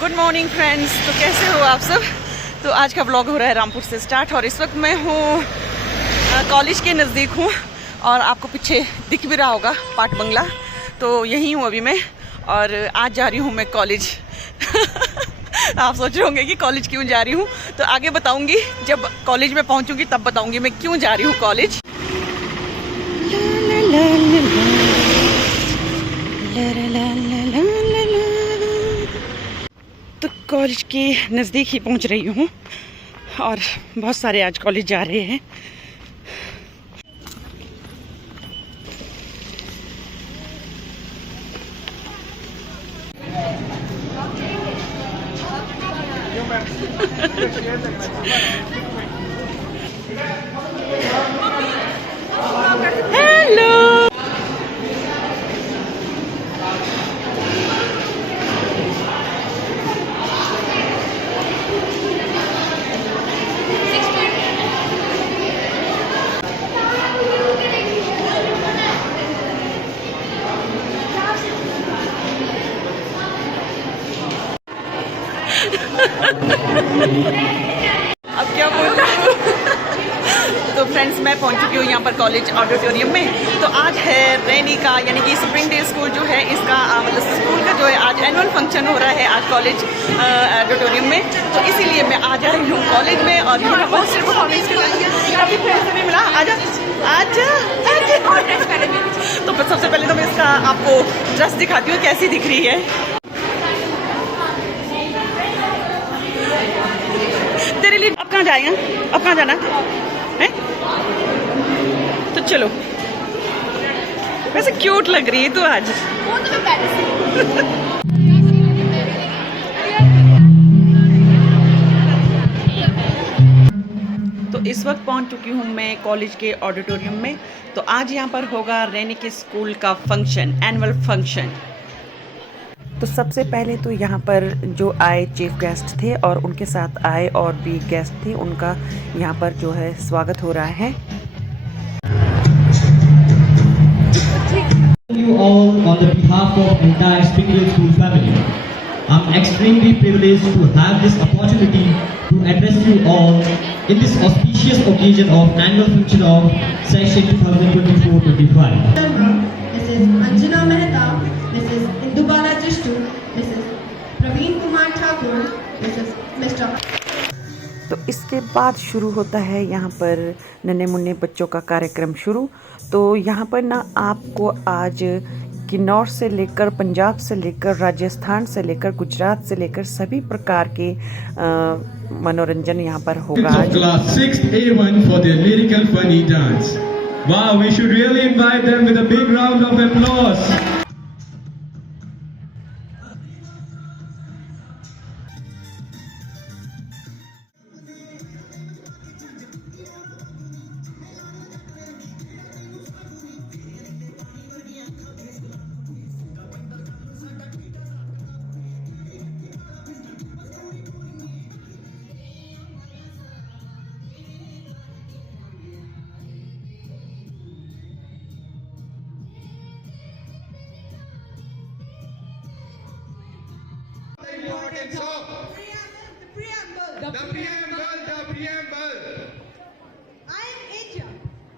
Good morning friends. तो कैसे हो आप सब। तो आज का ब्लॉग हो रहा है रामपुर से स्टार्ट और इस वक्त मैं हूँ कॉलेज के नज़दीक हूँ और आपको पीछे दिख भी रहा होगा पाट बंगला। तो यहीं हूँ अभी मैं और आज जा रही हूँ मैं कॉलेज। आप सोच रहे होंगे कि कॉलेज क्यों जा रही हूँ, तो आगे बताऊँगी। जब कॉलेज में पहुँचूँगी तब बताऊँगी मैं क्यों जा रही हूँ कॉलेज। तो कॉलेज के नज़दीक ही पहुंच रही हूँ और बहुत सारे आज कॉलेज जा रहे हैं। हेलो। अब क्या बोलूं। तो फ्रेंड्स मैं पहुंच चुकी हूँ यहाँ पर कॉलेज ऑडिटोरियम में। तो आज है रैनी का यानी कि स्प्रिंग डे स्कूल जो है इसका मतलब स्कूल का जो है आज एनुअल फंक्शन हो रहा है आज कॉलेज ऑडिटोरियम में। तो इसीलिए मैं आज आई हूँ कॉलेज में और यहाँ पर सिर्फ परफॉर्मेंस के लिए काफ़ी फ्रेंड से भी मिला। आजा आजा। तो सबसे पहले तो मैं इसका आपको ड्रेस दिखाती हूँ कैसी दिख रही है। तेरे लिए अब कहाँ जाएंगे, अब कहाँ जाना है? तो चलो। वैसे क्यूट लग रही है तू आज। तो इस वक्त पहुंच चुकी हूँ मैं कॉलेज के ऑडिटोरियम में। तो आज यहाँ पर होगा रैनी के स्कूल का फंक्शन, एनुअल फंक्शन। तो सबसे पहले तो यहाँ पर जो आए चीफ गेस्ट थे और उनके साथ आए और भी गेस्ट थे, उनका यहाँ पर जो है स्वागत हो रहा है। You all on the behalf of entire Springfield School family. I'm extremely privileged to have this opportunity to address you all in this auspicious occasion of annual function of session 2024-25. Mrs. Anjana Mehta, Mrs. Indubala Jishtu, Mrs. Praveen Kumar Thakur, Mr. तो इसके बाद शुरू होता है यहाँ पर नन्हे मुन्ने बच्चों का कार्यक्रम शुरू। तो यहाँ पर ना आपको आज किन्नौर से लेकर, पंजाब से लेकर, राजस्थान से लेकर, गुजरात से लेकर सभी प्रकार के मनोरंजन यहाँ पर होगा। Class 6th A1 for their lyrical funny dance. Wow, we should really invite them with a big round of applause. The preamble. I am India,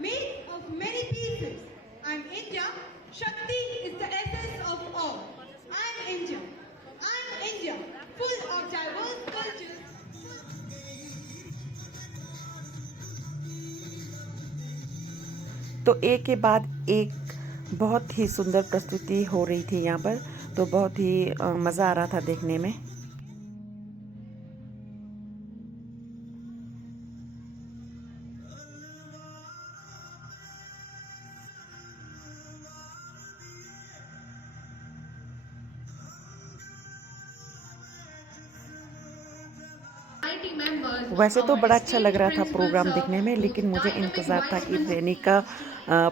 made of many pieces. I am India. Shakti is the essence of all. I am India. I am India, full of diverse cultures. तो एक के बाद एक बहुत ही सुंदर प्रस्तुति हो रही थी यहाँ पर। तो बहुत ही मज़ा आ रहा था देखने में। वैसे तो बड़ा अच्छा लग रहा था प्रोग्राम देखने में, लेकिन मुझे इंतज़ार था कि रैनी का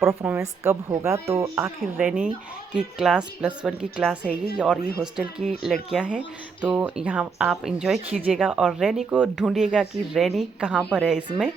परफॉर्मेंस कब होगा। तो आखिर रैनी की क्लास +1 की क्लास है ये और ये हॉस्टल की लड़कियां हैं। तो यहाँ आप इंजॉय कीजिएगा और रैनी को ढूंढिएगा कि रैनी कहाँ पर है इसमें।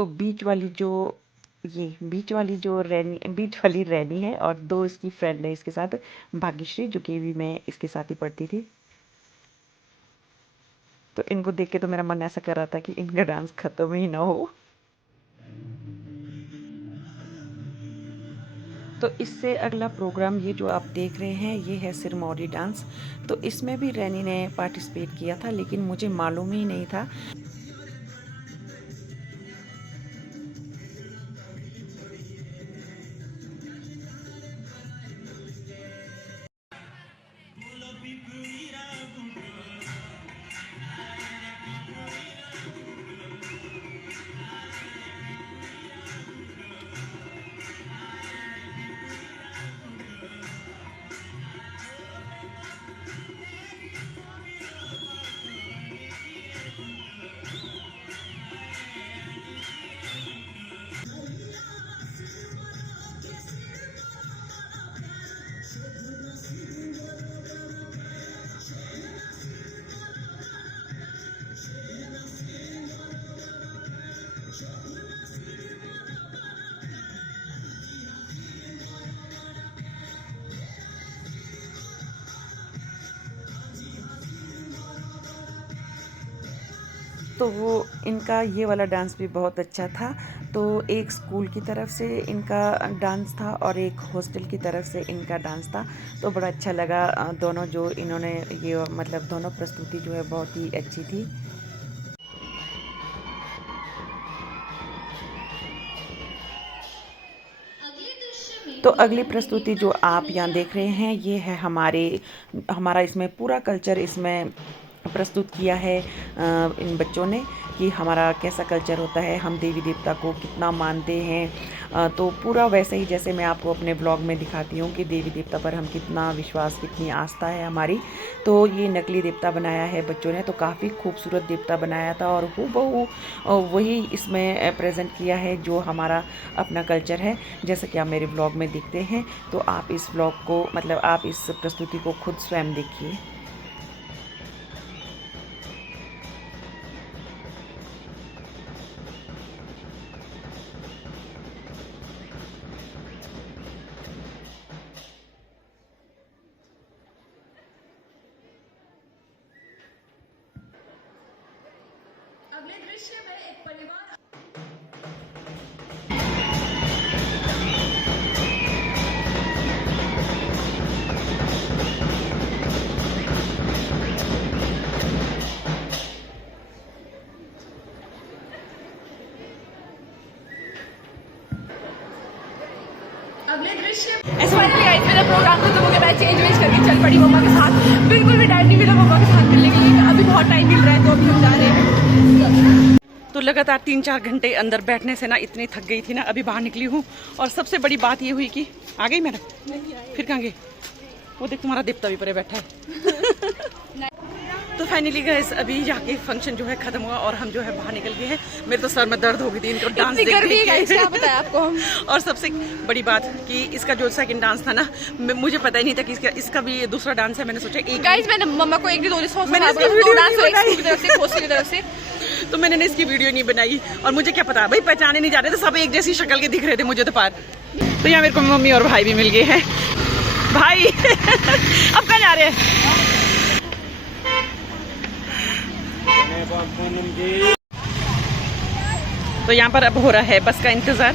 तो बीच वाली रैनी है और 2 इसकी फ्रेंड है इसके साथ, भाग्यश्री, जो केवी में इसके साथ ही पढ़ती थी। तो इनको देख के तो मेरा मन ऐसा कर रहा था कि इनका डांस खत्म ही ना हो। तो इससे अगला प्रोग्राम ये जो आप देख रहे हैं ये है सिरमौरी डांस। तो इसमें भी रैनी ने पार्टिसिपेट किया था, लेकिन मुझे मालूम ही नहीं था। तो वो इनका ये वाला डांस भी बहुत अच्छा था। तो एक स्कूल की तरफ से इनका डांस था और एक हॉस्टल की तरफ से इनका डांस था। तो बड़ा अच्छा लगा दोनों जो इन्होंने ये मतलब दोनों प्रस्तुति जो है बहुत ही अच्छी थी। तो अगली प्रस्तुति जो आप यहाँ देख रहे हैं ये है हमारा इसमें पूरा कल्चर इसमें प्रस्तुत किया है इन बच्चों ने कि हमारा कैसा कल्चर होता है, हम देवी देवता को कितना मानते हैं। तो पूरा वैसे ही जैसे मैं आपको अपने ब्लॉग में दिखाती हूँ कि देवी देवता पर हम कितना विश्वास, कितनी आस्था है हमारी। तो ये नकली देवता बनाया है बच्चों ने, तो काफ़ी खूबसूरत देवता बनाया था और हूबहू वही इसमें प्रेजेंट किया है जो हमारा अपना कल्चर है, जैसे कि आप मेरे ब्लॉग में देखते हैं। तो आप इस ब्लॉग को मतलब आप इस प्रस्तुति को खुद स्वयं देखिए। अगले दृश्य में एक परिवार ऐसे फाइनली गाइस मेरा प्रोग्राम खत्म हो गया। मैं चेंज करके चल पड़ी मम्मा के साथ। बिल्कुल भी टाइम नहीं मिला मम्मा के साथ मिलने के लिए। अभी बहुत टाइम मिल रहा है तो अभी हम जा रहे हैं। तो लगातार 3-4 घंटे अंदर बैठने से ना इतनी थक गई थी ना, अभी बाहर निकली हूँ। और सबसे बड़ी बात ये हुई कि आ गई मैडम, फिर कहाँ गई? वो देख तुम्हारा देवता भी परे बैठा है। तो फाइनली गाइस अभी जाके फंक्शन जो है खत्म हुआ और हम जो है बाहर निकल गए हैं। मेरे तो सर में दर्द हो गई थी इनको डांस देख क्या बताया आपको हम। और सबसे बड़ी बात कि इसका जो सेकंड डांस था ना, मुझे पता ही नहीं था कि इसका भी दूसरा डांस है। मैंने सोचा एक गाइस मैंने मम्मा को एक दो से तो मैंने ना इसकी वीडियो नहीं बनाई। और मुझे क्या पता भाई, पहचाने नहीं जा रहे थे, सब एक जैसी शक्ल के दिख रहे थे मुझे तो पार। तो यहाँ मेरे को मम्मी और भाई भी मिल गए हैं। भाई अब कहाँ जा रहे हैं? तो यहाँ पर अब हो रहा है बस का इंतजार।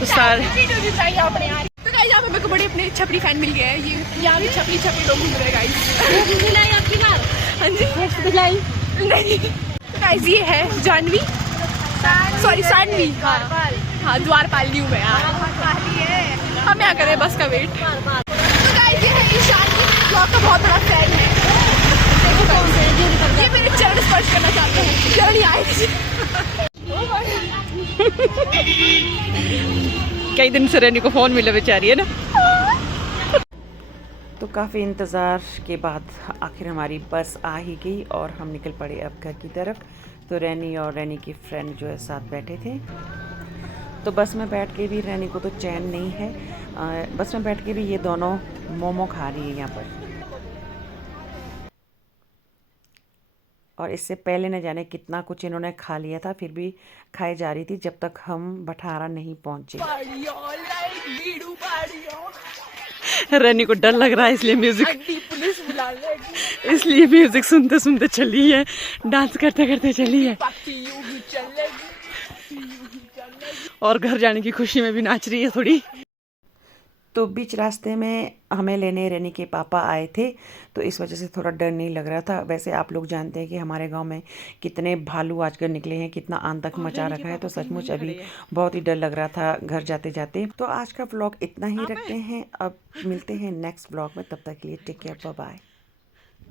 तो सारे तो गाइस यहाँ पे मेरे को बड़े अपने छपरी फैन मिल गए हैं। ये यहाँ भी छपरी लोग घूम रहे हैं गाइस। हाँ जी नहीं। तो गाइस ये है जानवी, सॉरी सानवी। हाँ द्वारपाल न्यू में यार। हम यहाँ कर रहे हैं बस का वेट। तो गाइस ये है ईशान, ब्लॉग का बहुत बड़ा फैन है। ये मेरे चरण स्पर्श करना चाहते हैं। चरण आए कई दिन से रहने को फोन मिला बेचारी है ना। तो काफ़ी इंतज़ार के बाद आखिर हमारी बस आ ही गई और हम निकल पड़े अब घर की तरफ। तो रैनी और रैनी की फ्रेंड जो है साथ बैठे थे। तो बस में बैठ के भी रैनी को तो चैन नहीं है। बस में बैठ के भी ये दोनों मोमो खा रही है यहाँ पर। और इससे पहले न जाने कितना कुछ इन्होंने खा लिया था, फिर भी खाई जा रही थी जब तक हम भठारा नहीं पहुंचे। रैनी को डर लग रहा है इसलिए म्यूजिक सुनते सुनते चली है, डांस करते करते चली है और घर जाने की खुशी में भी नाच रही है थोड़ी। तो बीच रास्ते में हमें लेने रैनी के पापा आए थे, तो इस वजह से थोड़ा डर नहीं लग रहा था। वैसे आप लोग जानते हैं कि हमारे गांव में कितने भालू आजकल निकले हैं, कितना आतंक मचा रखा है, तो सचमुच अभी बहुत ही डर लग रहा था घर जाते जाते। तो आज का व्लॉग इतना ही रखते हैं, अब मिलते हैं नेक्स्ट व्लॉग में, तब तक के लिए टेक केयर, बाय बाय।